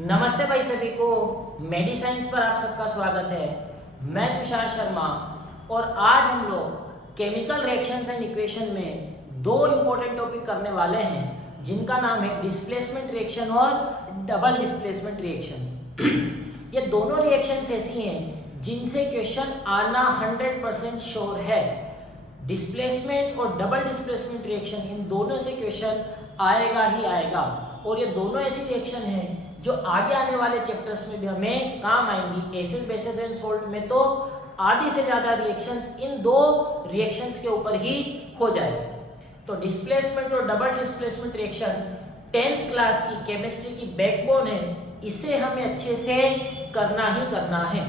नमस्ते भाई सभी को। मेडिसाइंस पर आप सबका स्वागत है। मैं तुषार शर्मा और आज हम लोग केमिकल रिएक्शंस एंड इक्वेशन में दो इंपॉर्टेंट टॉपिक करने वाले हैं जिनका नाम है डिस्प्लेसमेंट रिएक्शन और डबल डिस्प्लेसमेंट रिएक्शन। ये दोनों रिएक्शंस ऐसी हैं जिनसे क्वेश्चन आना 100% श्योर है। डिस्प्लेसमेंट और डबल डिस्प्लेसमेंट रिएक्शन, इन दोनों से क्वेश्चन आएगा ही आएगा और ये दोनों ऐसी रिएक्शन हैं जो आगे आने वाले चैप्टर्स में भी हमें काम आएंगी। एसिड बेसिस एंड सोल्ट में तो आधी से ज़्यादा रिएक्शंस इन दो रिएक्शंस के ऊपर ही हो जाएगा। तो डिस्प्लेसमेंट और double displacement reaction 10th class की केमिस्ट्री की बैकबोन है, इसे हमें अच्छे से करना ही करना है।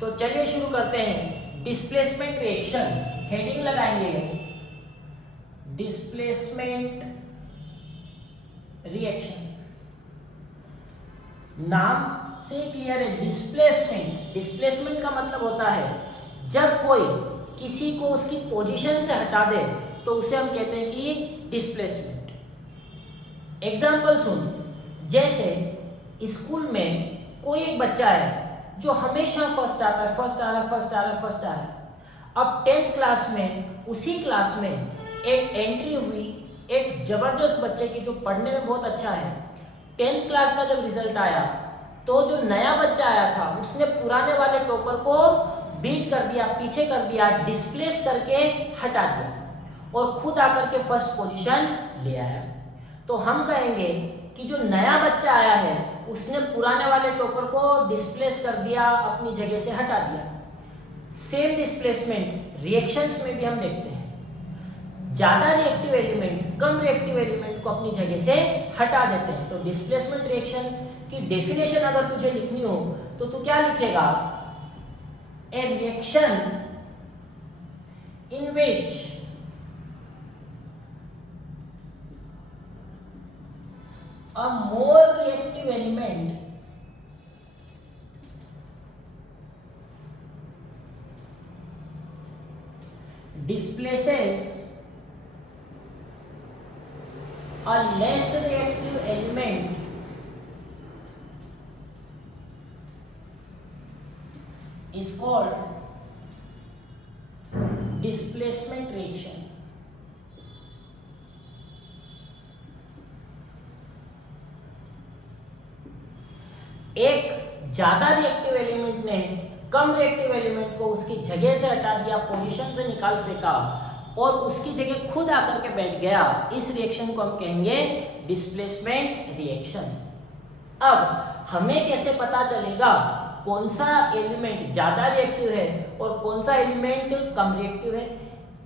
तो चलिए शुरू करते हैं। डिस्प्लेसमेंट रिएक्शन, हेडिंग लगाएंगे डिस्प्लेसमेंट रिएक्शन। नाम से क्लियर है, डिस्प्लेसमेंट। डिस्प्लेसमेंट का मतलब होता है जब कोई किसी को उसकी पोजीशन से हटा दे तो उसे हम कहते हैं कि डिस्प्लेसमेंट। एग्जाम्पल सुन, जैसे स्कूल में कोई एक बच्चा है जो हमेशा फर्स्ट आता है, फर्स्ट आ रहा है। अब 10th क्लास में उसी क्लास में एक एंट्री हुई एक जबरदस्त बच्चे की जो पढ़ने में बहुत अच्छा है। 10th क्लास का जब रिजल्ट आया तो जो नया बच्चा आया था उसने पुराने वाले टॉपर को बीट कर दिया, पीछे कर दिया, डिस्प्लेस करके हटा दिया और खुद आकर के फर्स्ट पोजीशन ले आया। तो हम कहेंगे कि जो नया बच्चा आया है उसने पुराने वाले टॉपर को डिस्प्लेस कर दिया, अपनी जगह से हटा दिया। सेम डिस्प्लेसमेंट रिएक्शंस में भी हम देखते हैं। ज्यादा रिएक्टिव एलिमेंट कम रिएक्टिव एलिमेंट को अपनी जगह से हटा देते हैं। तो डिस्प्लेसमेंट रिएक्शन की डेफिनेशन अगर तुझे लिखनी हो तो तू क्या लिखेगा? ए reaction in which a more reactive element displaces a less reactive element is called displacement reaction. एक ज्यादा रिएक्टिव एलिमेंट ने कम रिएक्टिव एलिमेंट को उसकी जगह से हटा दिया, पोजीशन से निकाल फेंका और उसकी जगह खुद आकर के बैठ गया। इस रिएक्शन को हम कहेंगे डिस्प्लेसमेंट रिएक्शन। अब हमें कैसे पता चलेगा कौन सा एलिमेंट ज्यादा रिएक्टिव है और कौन सा एलिमेंट कम रिएक्टिव है?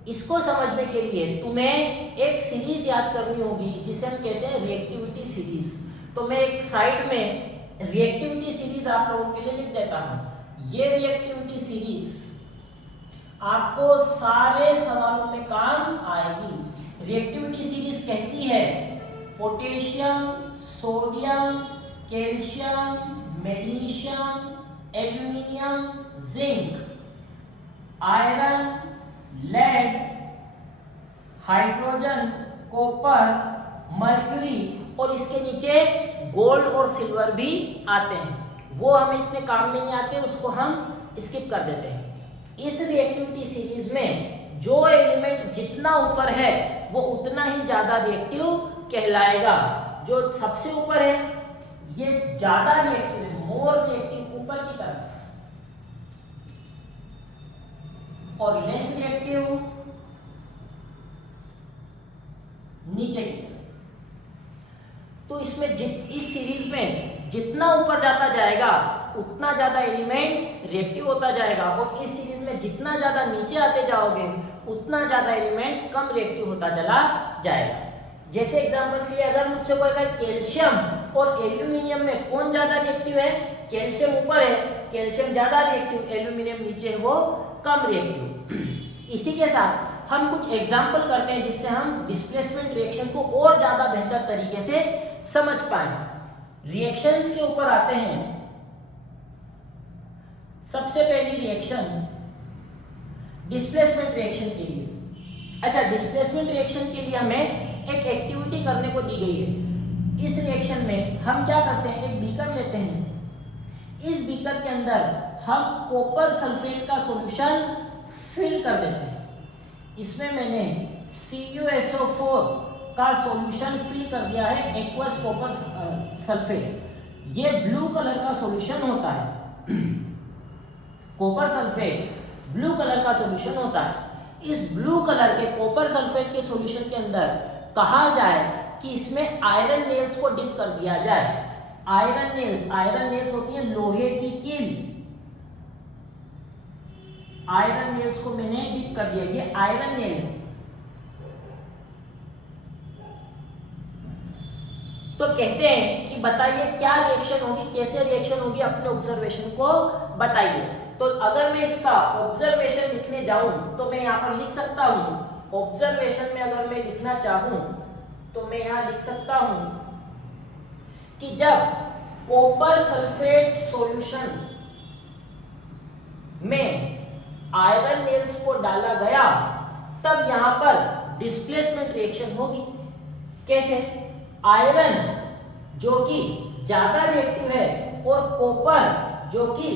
इसको समझने के लिए तुम्हें एक सीरीज याद करनी होगी जिसे हम कहते हैं रिएक्टिविटी सीरीज। तो मैं एक साइड में रिएक्टिविटी सीरीज आप लोगों के लिए लिख देता हूं। ये रिएक्टिविटी सीरीज आपको सारे सवालों में काम आएगी। रिएक्टिविटी सीरीज कहती है potassium, sodium, calcium, magnesium, aluminium, zinc, iron, lead, hydrogen, copper, mercury और इसके नीचे गोल्ड और सिल्वर भी आते हैं। वो हमें इतने काम में नहीं आते, उसको हम स्किप कर देते हैं। इस रिएक्टिविटी सीरीज में जो एलिमेंट जितना ऊपर है वो उतना ही ज्यादा रिएक्टिव कहलाएगा। जो सबसे ऊपर है ये ज्यादा रिएक्टिव है, मोर रिएक्टिव ऊपर की तरफ, और लेस रिएक्टिव नीचे की तरफ। तो इसमें इस सीरीज में जितना ऊपर जाता जाएगा उतना ज्यादा एलिमेंट रिएक्टिव होता जाएगा और इस सीरीज में जितना ज्यादा नीचे आते जाओगे उतना ज्यादा एलिमेंट कम रिएक्टिव होता चला जाएगा। जैसे एग्जांपल के लिए अगर मुझसे कोई कहे कैल्शियम और एल्यूमिनियम में कौन ज्यादा रिएक्टिव है? कैल्शियम ऊपर है, कैल्शियम ज्यादा रिएक्टिव, एल्यूमिनियम नीचे है, वो कम रिएक्टिव। इसी के साथ हम कुछ एग्जाम्पल करते हैं जिससे हम डिस्प्लेसमेंट रिएक्शन को और ज्यादा बेहतर तरीके से समझ पाए। रिएक्शंस के ऊपर आते हैं। सबसे पहली रिएक्शन डिस्प्लेसमेंट रिएक्शन के लिए। अच्छा, डिस्प्लेसमेंट रिएक्शन के लिए हमें एक एक्टिविटी करने को दी गई है। इस रिएक्शन में हम क्या करते हैं, एक बीकर लेते हैं, इस बीकर के अंदर हम कॉपर सल्फेट का सॉल्यूशन फिल कर देते हैं। इसमें मैंने CuSO4 का सॉल्यूशन फिल कर दिया है एक्वस कॉपर सल्फेट। ये ब्लू कलर का सॉल्यूशन होता है। कॉपर सल्फेट ब्लू कलर का सॉल्यूशन होता है। इस ब्लू कलर के कॉपर सल्फेट के सॉल्यूशन के अंदर कहा जाए कि इसमें आयरन नेल्स को डिप कर दिया जाए। आयरन नेल्स होती है लोहे की कील। आयरन नेल्स को मैंने डिप कर दिया, ये आयरन नेल है। तो कहते हैं कि बताइए क्या रिएक्शन होगी, कैसे रिएक्शन होगी, अपने ऑब्जर्वेशन को बताइए। तो अगर मैं इसका ऑब्जर्वेशन लिखने जाऊं तो मैं यहाँ पर लिख सकता हूं, ऑब्जर्वेशन में अगर मैं लिखना चाहूं तो मैं यहाँ लिख सकता हूं कि जब कॉपर सल्फेट सॉल्यूशन में आयरन नेल्स को डाला गया तब यहाँ पर डिस्प्लेसमेंट रिएक्शन होगी। कैसे? आयरन जो कि ज्यादा रिएक्टिव है और कॉपर जो कि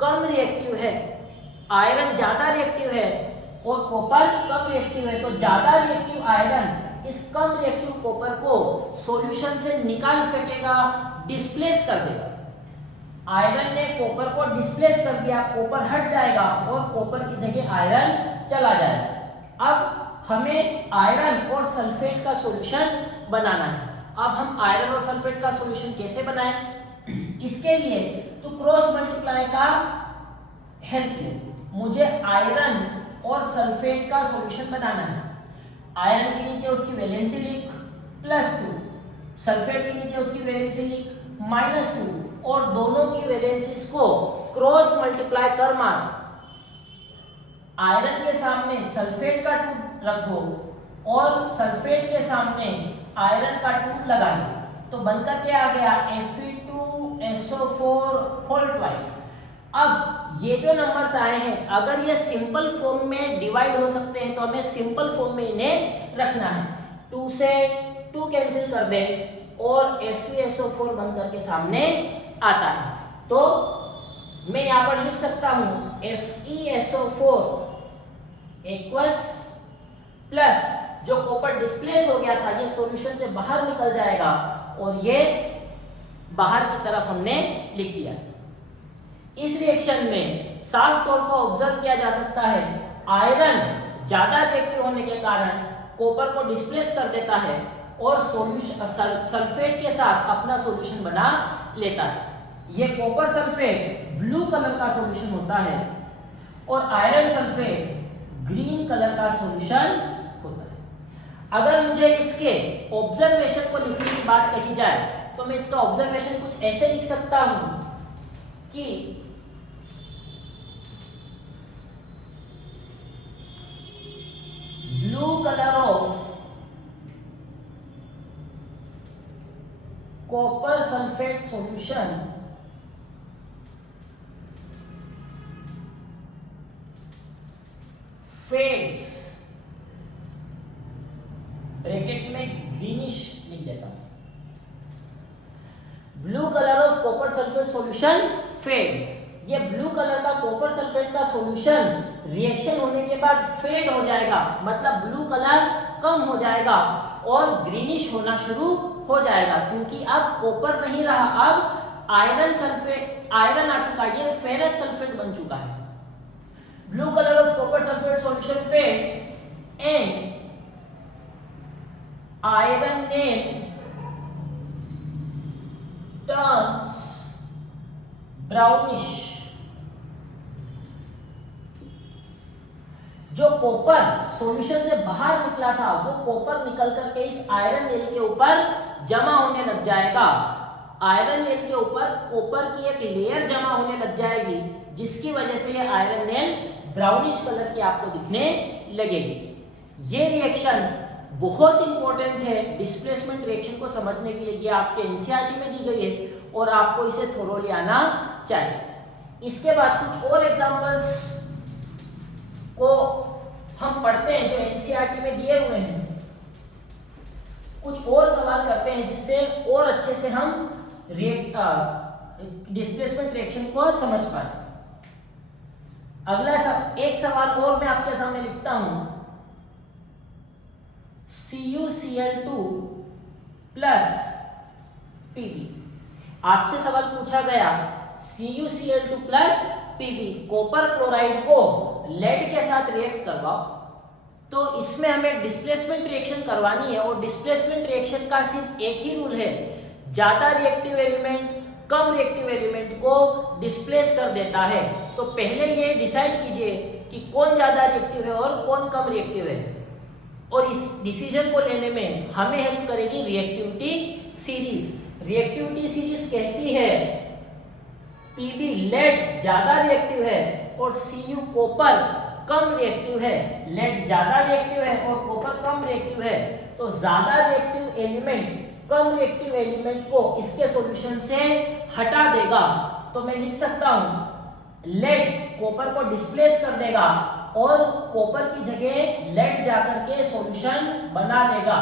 कम रिएक्टिव है। आयरन ज्यादा रिएक्टिव है और कॉपर कम रिएक्टिव है, तो ज्यादा रिएक्टिव आयरन इस कम रिएक्टिव कॉपर को सॉल्यूशन से निकाल फेंकेगा, डिस्प्लेस कर देगा। आयरन ने कॉपर को डिस्प्लेस कर दिया, कॉपर हट जाएगा और कॉपर की जगह आयरन चला जाएगा। अब हमें आयरन और सल्फेट का सॉल्यूशन बनाना है। अब हम आयरन और सल्फेट का सॉल्यूशन कैसे बनाएं? इसके लिए तो क्रॉस मल्टीप्लाई का हेल्प ले। मुझे आयरन और सल्फेट का सॉल्यूशन बनाना है। आयरन के नीचे उसकी वैलेंसी लिख +2, सल्फेट के नीचे उसकी वैलेंसी लिख -2 और दोनों की वैलेंसीज को क्रॉस मल्टीप्लाई कर मार। आयरन के सामने सल्फेट का 2 रख दो और सल्फेट के सामने आयरन का 2 लगा दो, तो बनकर क्या आ गया? Fe2SO4 whole twice. अब ये जो नंबर्स आए हैं अगर ये सिंपल फॉर्म में डिवाइड हो सकते हैं तो हमें सिंपल फॉर्म में इन्हें रखना है। 2 से 2 कैंसिल कर दे और FeSO4 बनकर के सामने आता है। तो मैं यहाँ पर लिख सकता हूँ FeSO4 इक्वल्स प्लस जो कॉपर डिस्प्लेस हो गया था ये सॉल्यूशन से बाहर निकल जाएगा और ये बाहर की तरफ हमने लिख दिया। इस रिएक्शन में साफ तौर पर ऑब्जर्व किया जा सकता है आयरन ज्यादा रिएक्टिव होने के कारण कॉपर को डिस्प्लेस कर देता है और सॉल्यूशन सल्फेट के साथ अपना सॉल्यूशन बना लेता है। ये कॉपर सल्फेट ब्लू कलर का सॉल्यूशन होता है और आयरन सल्फेट ग्रीन कलर का सॉल्यूशन होता है। अगर मुझे इसके ऑब्जर्वेशन को लिखने की बात कही जाए तो मैं इसका ऑब्जर्वेशन कुछ ऐसे लिख सकता हूं कि blue colour of copper sulphate solution fades, bracket में ग्रीनिश लिख देता हूं। Blue colour of copper sulphate solution fade. ये ब्लू कलर का कॉपर सल्फेट का सॉल्यूशन रिएक्शन होने के बाद फेड हो जाएगा, मतलब ब्लू कलर कम हो जाएगा और ग्रीनिश होना शुरू हो जाएगा क्योंकि अब कॉपर नहीं रहा, अब आयरन सल्फेट आयरन आ चुका है, ये फेरस सल्फेट बन चुका है। Blue colour of copper sulphate solution fades and iron nail turns brownish। जो कॉपर सॉल्यूशन से बाहर निकला था वो कॉपर निकल करके इस आयरन नेल के ऊपर जमा होने लग जाएगा। आयरन नेल के ऊपर कॉपर की एक लेयर जमा होने लग जाएगी जिसकी वजह से ये आयरन नेल ब्राउनिश कलर की आपको दिखने लगेगी। ये रिएक्शन बहुत इंपॉर्टेंट है डिस्प्लेसमेंट रिएक्शन को समझने के लिए। ये आपके एनसीईआरटी में दी गई है और आपको इसे थोरोली आना चाहिए। इसके बाद कुछ और एग्जांपल्स को हम पढ़ते हैं जो एनसीईआरटी में दिए हुए हैं। कुछ और सवाल करते हैं। करते हैं जिससे और अच्छे से हम डिस्प्लेसमेंट रिएक्शन को समझ पाए। अगला एक सवाल और मैं आपके सामने लिखता हूं। CuCl2 plus Pb। आपसे सवाल पूछा गया CuCl2 plus Pb, copper chloride को लेड के साथ रिएक्ट करवाओ। तो इसमें हमें डिस्प्लेसमेंट रिएक्शन करवानी है और डिस्प्लेसमेंट रिएक्शन का सिर्फ एक ही रूल है, ज्यादा रिएक्टिव एलिमेंट कम रिएक्टिव एलिमेंट को डिस्प्लेस कर देता है। तो पहले ये डिसाइड कीजिए कि कौन ज्यादा रिएक्टिव है और कौन कम रिएक्टिव है, और इस डिसीजन को लेने में हमें हेल्प करेगी रिएक्टिविटी सीरीज। रिएक्टिविटी सीरीज कहती है Pb लेड ज्यादा रिएक्टिव है और Cu कॉपर कम रिएक्टिव है। लेड ज्यादा रिएक्टिव है और कॉपर कम रिएक्टिव है, तो ज्यादा रिएक्टिव एलिमेंट कम रिएक्टिव एलिमेंट को इसके सॉल्यूशन से हटा देगा। तो मैं लिख सकता हूं लेड कॉपर को डिस्प्लेस कर देगा और कॉपर की जगह लेड जाकर के सॉल्यूशन बना लेगा।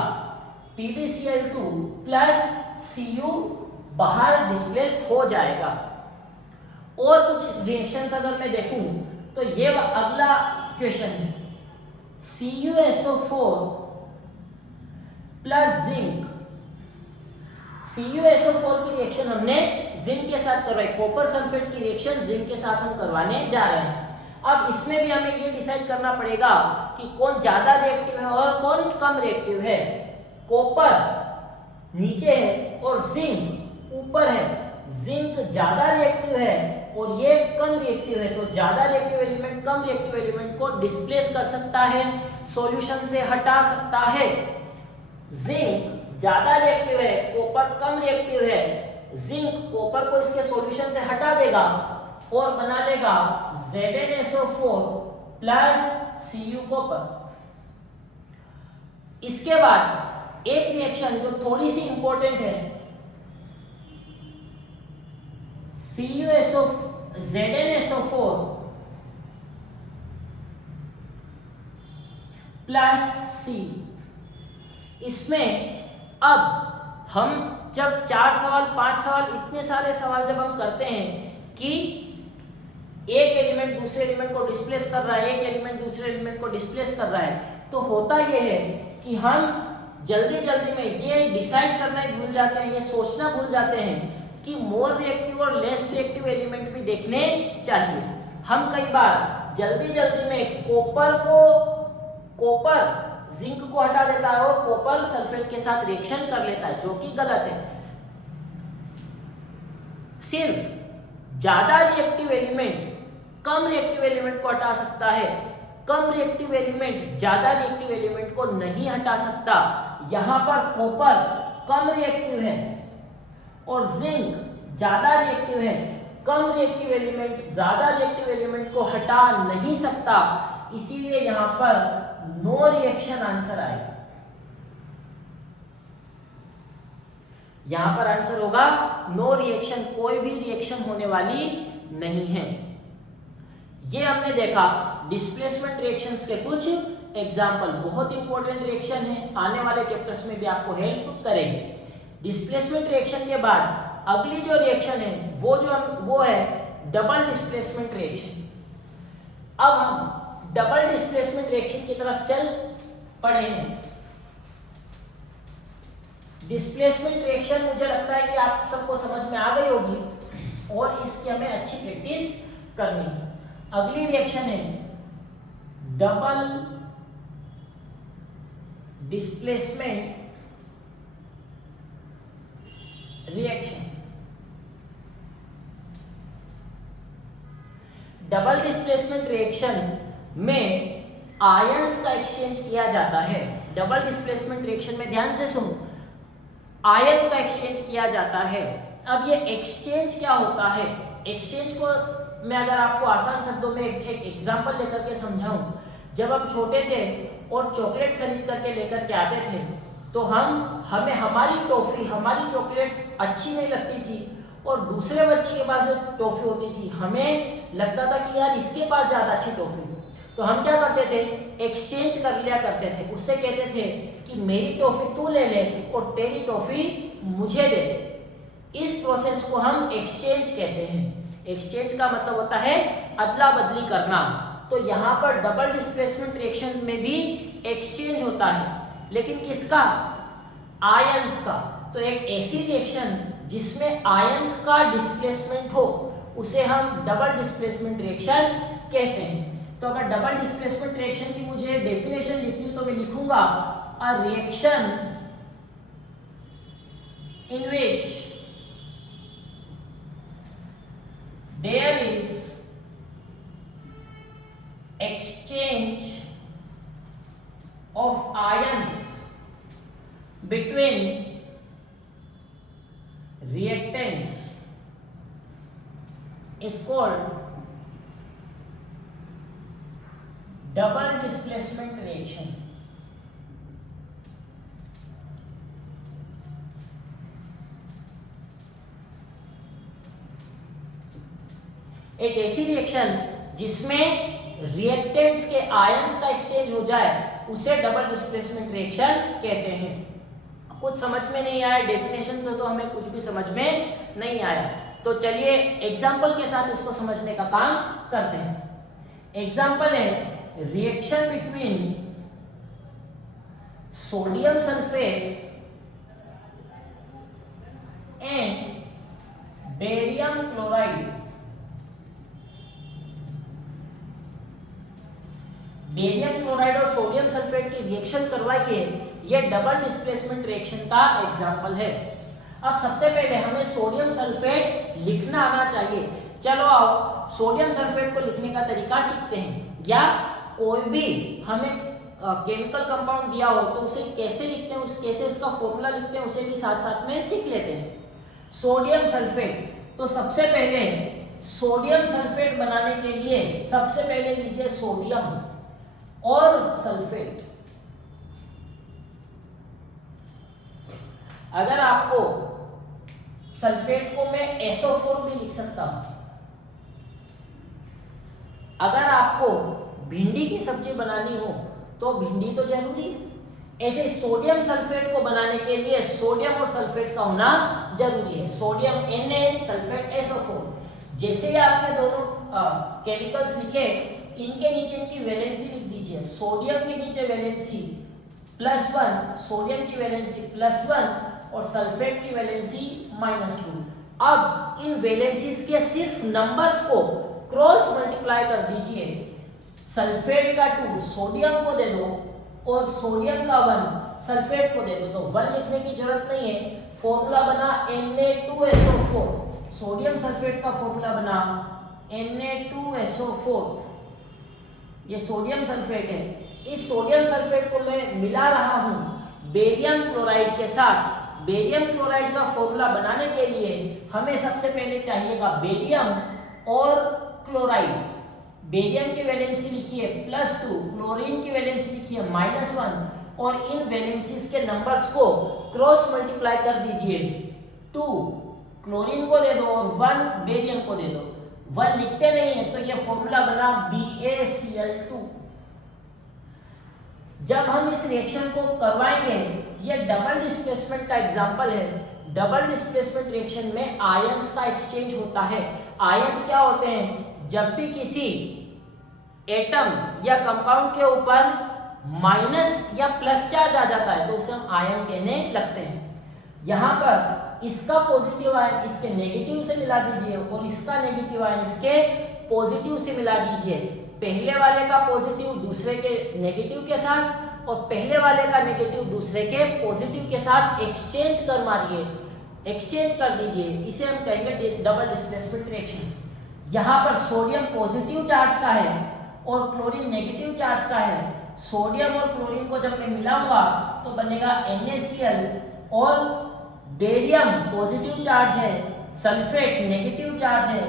PbCl2 प्लस Cu बाहर डिस्प्लेस हो जाएगा। और कुछ रिएक्शंस अगर मैं देखूं तो ये अगला क्वेश्चन है, CuSO4 प्लस जिंक। CuSO4 की रिएक्शन हमने जिंक के साथ करवाई, कॉपर सल्फेट की रिएक्शन जिंक के साथ हम करवाने जा रहे हैं। अब इसमें भी हमें ये डिसाइड करना पड़ेगा कि कौन ज्यादा रिएक्टिव है और कौन कम रिएक्टिव है। कॉपर नीचे है और जिंक ऊपर है। जिंक ज्यादा रिएक्टिव है और ये कम रिएक्टिव है, तो ज्यादा रिएक्टिव एलिमेंट कम रिएक्टिव एलिमेंट को डिस्प्लेस कर सकता है, सॉल्यूशन से हटा सकता है। जिंक ज्यादा रिएक्टिव है, कॉपर कम रिएक्टिव है। जिंक कॉपर को इसके सॉल्यूशन से हटा देगा और बना लेगा ZnSO4 प्लस Cu कॉपर। इसके बाद एक रिएक्शन जो थोड़ी सी इंपॉर्टेंट है, ZnSO4 प्लस C। इसमें अब हम जब 4 सवाल 5 सवाल इतने सारे सवाल जब हम करते हैं कि एक एलिमेंट दूसरे एलिमेंट को डिस्प्लेस कर रहा है, एक एलिमेंट दूसरे एलिमेंट को डिस्प्लेस कर रहा है, तो होता यह है कि हम जल्दी जल्दी में ये डिसाइड करना ही भूल जाते हैं, ये सोचना भूल जाते हैं कि मोर रिएक्टिव और लेस रिएक्टिव एलिमेंट भी देखने चाहिए। हम कई बार जल्दी जल्दी में कॉपर जिंक को हटा देता है और कॉपर सल्फेट के साथ रिएक्शन कर लेता है, जो कि गलत है। सिर्फ ज्यादा रिएक्टिव एलिमेंट कम रिएक्टिव एलिमेंट को हटा सकता है, कम रिएक्टिव एलिमेंट ज्यादा रिएक्टिव एलिमेंट को नहीं हटा सकता। यहां पर कॉपर कम रिएक्टिव है और जिंक ज्यादा रिएक्टिव है, कम रिएक्टिव एलिमेंट ज्यादा रिएक्टिव एलिमेंट को हटा नहीं सकता, इसीलिए यहां पर नो रिएक्शन आंसर आएगा। यहां पर आंसर होगा नो रिएक्शन, कोई भी रिएक्शन होने वाली नहीं है। ये हमने देखा डिस्प्लेसमेंट रिएक्शंस के कुछ एग्जाम्पल, बहुत इंपॉर्टेंट रिएक्शन है, आने वाले चैप्टर्स में भी आपको हेल्प करेंगे। डिस्प्लेसमेंट रिएक्शन के बाद अगली जो रिएक्शन है वो है डबल डिस्प्लेसमेंट रिएक्शन। अब हम डबल डिस्प्लेसमेंट रिएक्शन की तरफ चल पड़े हैं। डिस्प्लेसमेंट रिएक्शन मुझे लगता है कि आप सबको समझ में आ गई होगी और इसकी हमें अच्छी प्रैक्टिस करनी है। अगली रिएक्शन है double displacement reaction. Double displacement reaction में आयंस का एक्सचेंज किया जाता है। डबल डिस्प्लेसमेंट रिएक्शन में ध्यान से सुनो, आयंस का एक्सचेंज किया जाता है। अब ये एक्सचेंज क्या होता है? एक्सचेंज को मैं अगर आपको आसान शब्दों में एक एग्जांपल लेकर के समझाऊं, जब हम छोटे थे और चॉकलेट खरीद करके लेकर के आते थे तो हमें हमारी टॉफी, हमारी चॉकलेट अच्छी नहीं लगती थी और दूसरे बच्चे के पास जो टॉफी होती थी हमें लगता था कि यार इसके पास ज़्यादा अच्छी टॉफी है, तो हम क्या करते थे, एक्सचेंज कर लिया करते थे। उससे कहते थे कि मेरी टॉफी तू ले ले और तेरी टॉफी मुझे दे दे। इस प्रोसेस को हम एक्सचेंज कहते हैं। एक्सचेंज का मतलब होता है अदला बदली करना। तो यहाँ पर डबल डिस्प्लेसमेंट रिएक्शन में भी एक्सचेंज होता है, लेकिन किसका? आयंस का। तो एक ऐसी रिएक्शन जिसमें आयंस का डिस्प्लेसमेंट हो उसे हम डबल डिस्प्लेसमेंट रिएक्शन कहते हैं। तो अगर डबल डिस्प्लेसमेंट रिएक्शन की मुझे डेफिनेशन लिखनी तो मैं लिखूंगा a reaction in which there is exchange of ions between reactants is called double displacement reaction। एक ऐसी रिएक्शन जिसमें रिएक्टेंट्स के आयंस का एक्सचेंज हो जाए उसे डबल डिस्प्लेसमेंट रिएक्शन कहते हैं। कुछ समझ में नहीं आया डेफिनेशन से तो हमें कुछ भी समझ में नहीं आया, तो चलिए एग्जांपल के साथ इसको समझने का काम करते हैं। एग्जांपल है reaction between sodium sulphate and barium chloride. Barium chloride और सोडियम सल्फेट की रिएक्शन करवाइए, यह डबल डिस्प्लेसमेंट रिएक्शन का एग्जांपल है। अब सबसे पहले हमें सोडियम सल्फेट लिखना आना चाहिए। चलो आओ सोडियम सल्फेट को लिखने का तरीका सीखते हैं, या कोई भी हमें केमिकल कंपाउंड दिया हो तो उसे कैसे लिखते हैं, कैसे उसका फॉर्मूला लिखते हैं उसे भी साथ साथ में सीख लेते हैं। सोडियम सल्फेट, तो सबसे पहले सोडियम सल्फेट बनाने के लिए सबसे पहले लीजिए सोडियम और सल्फेट। अगर आपको सल्फेट को मैं SO4 भी लिख सकता हूं। अगर आपको भिंडी की सब्जी बनानी हो तो भिंडी तो जरूरी है। ऐसे सोडियम सल्फेट को बनाने के लिए सोडियम और सल्फेट का होना जरूरी है। Sodium Na, sulphate SO4। जैसे ही आपने दोनों केमिकल्स लिखे, इनके नीचे इनकी वैलेंसी लिख दीजिए। सोडियम के नीचे वैलेंसी +1, सोडियम की वैलेंसी +1 और सल्फेट की वैलेंसी -2। अब इन वैलेंसीज के सिर्फ नंबर्स को क्रॉस मल्टीप्लाई कर दीजिए। सल्फेट का 2 सोडियम को दे दो और सोडियम का 1 सल्फेट को दे दो, तो 1 लिखने की जरूरत नहीं है। फॉर्मूला बना Na2SO4। सोडियम सल्फेट का फॉर्मूला बना Na2SO4। ये सोडियम सल्फेट है। इस सोडियम सल्फेट को मैं मिला रहा हूं बेरियम क्लोराइड के साथ। बेरियम क्लोराइड का फॉर्मूला बनाने के लिए हमें सबसे पहले चाहिएगा बेरियम और क्लोराइड। बेरियम की वैलेंसी लिखिए +2, क्लोरीन की वैलेंसी लिखिए -1 और इन वैलेंसीज के नंबर्स को क्रॉस मल्टीप्लाई कर दीजिए। 2 क्लोरीन को दे दो और 1 बेरियम को दे दो। 1 लिखते नहीं है तो ये फॉर्मूला बना BaCl2। जब हम इस रिएक्शन को करवाएंगे, ये डबल डिस्प्लेसमेंट का एग्जांपल है। डबल डिस्प्लेसमेंट रिएक्शन में आयंस का एक्सचेंज होता है। आयंस क्या होते हैं? जब भी किसी एटम या कंपाउंड के ऊपर माइनस या प्लस चार्ज आ जाता है तो उसे हम आयन कहने लगते हैं। यहाँ पर इसका पॉजिटिव आयन इसके नेगेटिव से मिला दीजिए और इसका नेगेटिव आयन इसके पॉजिटिव से मिला दीजिए। पहले वाले का पॉजिटिव दूसरे के नेगेटिव के साथ और पहले वाले का नेगेटिव दूसरे के पॉजिटिव के साथ एक्सचेंज कर मारिए, एक्सचेंज कर दीजिए। इसे हम कहेंगे डबल डिस्प्लेसमेंट रिएक्शन। यहाँ पर सोडियम पॉजिटिव चार्ज का है और क्लोरीन नेगेटिव चार्ज का है। सोडियम और क्लोरीन को जब मैं मिलाऊंगा तो बनेगा NaCl और बेरियम पॉजिटिव चार्ज है, सल्फेट नेगेटिव चार्ज है।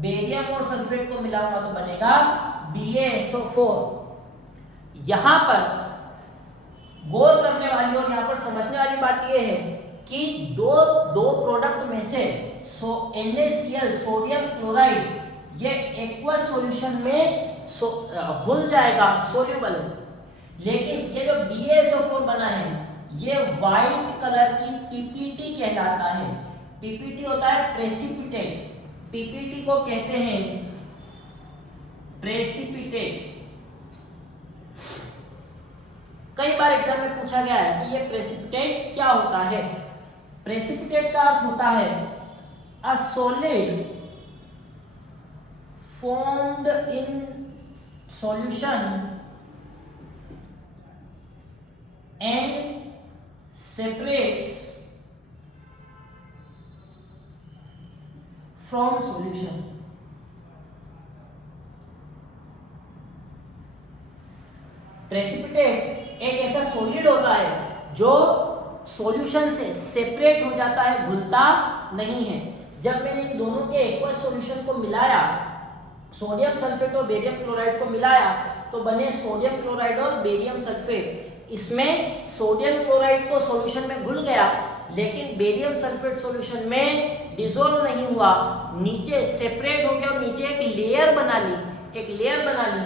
बेरियम और सल्फेट को मिलाऊंगा तो बनेगा BaSO4। यहाँ पर गौर करने वाली और यहाँ पर समझने वाली बात यह है कि दो प्रोडक्ट में से NaCl सोडियम क्लोराइड ये एक्वस सॉल्यूशन में घुल जाएगा, सोल्यूबल है। लेकिन ये जो BaSO4 बना है ये व्हाइट कलर की पीपीटी कहलाता है। पीपीटी होता है प्रेसिपिटेट, पीपीटी को कहते हैं प्रेसिपिटेट। कई बार एग्जाम में पूछा गया है कि ये प्रेसिपिटेट क्या होता है। प्रेसिपिटेट का अर्थ होता है a solid formed in solution and separates from solution। Precipitate एक ऐसा सॉलिड होता है जो सॉल्यूशन से सेपरेट हो जाता है, घुलता नहीं है। जब मैंने इन दोनों के एक्वस सॉल्यूशन को मिलाया, सोडियम सल्फेट और बेरियम क्लोराइड को मिलाया, तो बने सोडियम क्लोराइड और बेरियम सल्फेट। इसमें सोडियम क्लोराइड तो सॉल्यूशन में घुल गया, लेकिन बेरियम सल्फेट सॉल्यूशन में डिसॉल्व नहीं हुआ, नीचे सेपरेट हो गया और नीचे एक लेयर बना ली,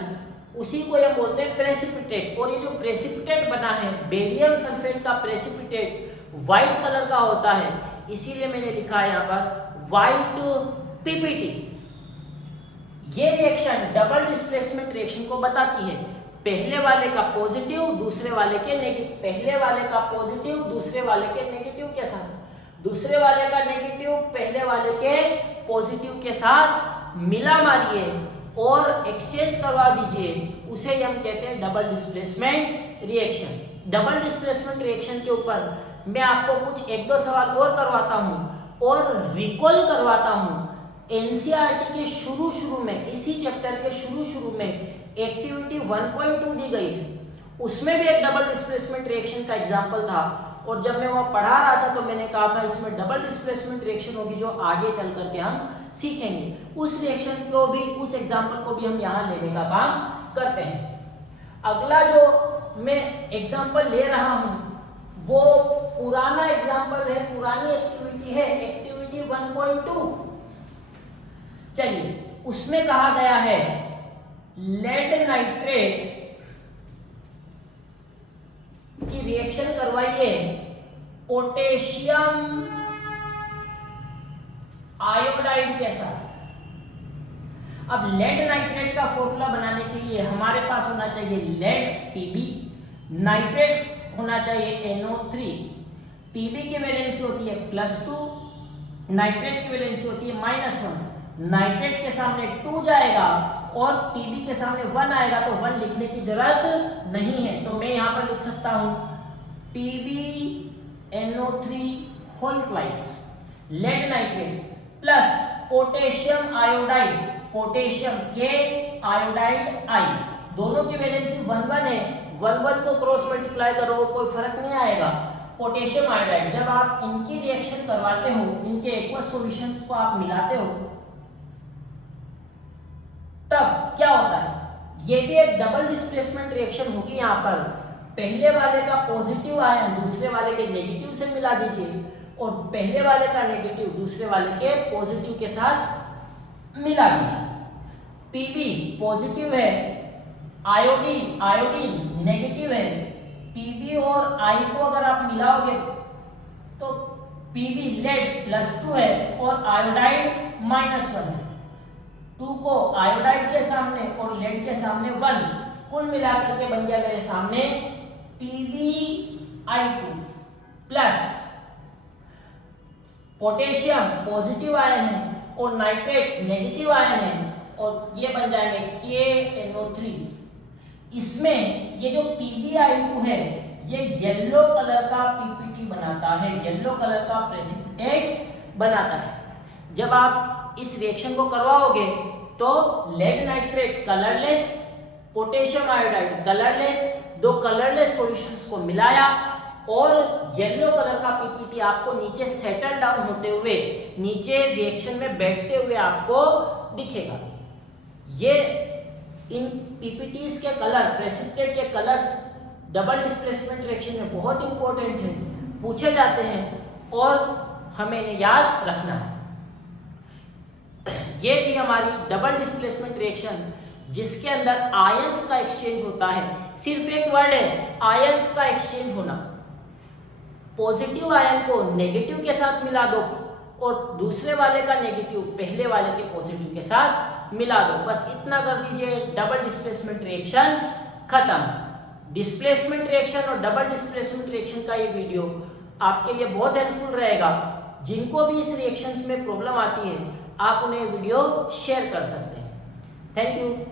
उसी को हम बोलते हैं प्रेसिपिटेट। और ये जो प्रेसिपिटेट बना है, बेरियम सल्फेट का प्रेसिपिटेट व्हाइट कलर का होता है, इसीलिए मैंने लिखा है यहाँ पर व्हाइट पीपीटी। ये रिएक्शन डबल डिस्प्लेसमेंट रिएक्शन को बताती है। पहले वाले का पॉजिटिव दूसरे वाले के नेगेटिव, पहले वाले का पॉजिटिव दूसरे वाले के नेगेटिव के साथ, दूसरे वाले का नेगेटिव पहले वाले के पॉजिटिव के साथ मिला मारिए और एक्सचेंज करवा दीजिए, उसे हम कहते हैं double displacement reaction. Double displacement reaction के ऊपर मैं आपको कुछ एक दो सवाल और करवाता हूँ और रिकॉल करवाता हूँ। एनसीईआरटी के शुरू में, इसी चैप्टर के शुरू में एक्टिविटी 1.2 दी गई है, उसमें भी एक डबल डिस्प्लेसमेंट रिएक्शन का एग्जाम्पल था। और जब मैं वो पढ़ा रहा था तो मैंने कहा था इसमें डबल डिस्प्लेसमेंट रिएक्शन होगी जो आगे चल करके हम सीखेंगे। उस रिएक्शन को भी, उस एग्जाम्पल को भी हम यहाँ लेने का काम करते हैं। अगला जो मैं एग्जाम्पल ले रहा हूँ वो पुराना एग्जाम्पल है, पुरानी एक्टिविटी है, एक्टिविटी 1.2। चलिए, उसमें कहा गया है लेड नाइट्रेट की रिएक्शन करवाइए पोटेशियम आयोडाइड के साथ। अब लेड नाइट्रेट का फॉर्मूला बनाने के लिए हमारे पास होना चाहिए लेड Pb, नाइट्रेट होना चाहिए NO3। Pb की वैलेंसी होती है +2, नाइट्रेट की वैलेंसी होती है -1। नाइट्रेट के सामने 2 जाएगा और Pb के सामने 1 आएगा, तो 1 लिखने की जरूरत नहीं है, तो मैं यहाँ पर लिख सकता हूँ PbNO3 whole twice lead nitrate plus potassium iodide, potassium के आयोडाइड I, दोनों की वैलेंसी 1-1 है, 1-1 को क्रॉस मल्टीप्लाई करो कोई फर्क नहीं आएगा। पोटेशियम आयोडाइड, जब आप इनकी रिएक्शन करवाते हो, इनके एक्वस सॉल्यूशन को आप मिलाते हो, तब क्या होता है, ये भी एक डबल डिस्प्लेसमेंट रिएक्शन होगी। यहाँ पर पहले वाले का पॉजिटिव आयन दूसरे वाले के नेगेटिव से मिला दीजिए और पहले वाले का नेगेटिव दूसरे वाले के पॉजिटिव के साथ मिला दीजिए। Pb पॉजिटिव है, आयोडीन नेगेटिव है, Pb और I को अगर आप मिलाओगे तो Pb लेड +2 है और आयोडाइड -1 है। 2 को आयोडाइड के सामने और लेड के सामने 1, कुल मिलाकर के बन गया मेरे सामने PbI2 plus potassium positive ion है और नाइट्रेट नेगेटिव आयन है, और ये बन जाएंगे KNO3। इसमें ये जो PbI2 है ये येलो कलर का पीपीटी बनाता है, येलो कलर का प्रेसिपिटेट बनाता है। जब आप इस रिएक्शन को करवाओगे तो lead nitrate colourless, potassium iodide colourless, 2 colourless solutions को मिलाया और येलो कलर का पीपीटी आपको नीचे सेटल डाउन होते हुए, नीचे रिएक्शन में बैठते हुए आपको दिखेगा। ये इन पीपीटीज के कलर, प्रेसिपिटेट के कलर्स डबल डिस्प्लेसमेंट रिएक्शन में बहुत इंपॉर्टेंट है, पूछे जाते हैं और हमें इन्हें याद रखना है। ये थी हमारी डबल डिस्प्लेसमेंट रिएक्शन। जिसके अंदर आयंस का एक्सचेंज होता है। सिर्फ एक वर्ड है, आयंस का एक्सचेंज होना। पॉजिटिव आयन को नेगेटिव के साथ मिला दो और दूसरे वाले का नेगेटिव पहले वाले के पॉजिटिव के साथ मिला दो, बस इतना कर दीजिए, डबल डिस्प्लेसमेंट रिएक्शन खत्म। डिस्प्लेसमेंट रिएक्शन और डबल डिस्प्लेसमेंट रिएक्शन का ये वीडियो आपके लिए बहुत हेल्पफुल रहेगा। जिनको भी इस रिएक्शंस में प्रॉब्लम आती है आप उन्हें वीडियो शेयर कर सकते हैं। Thank you.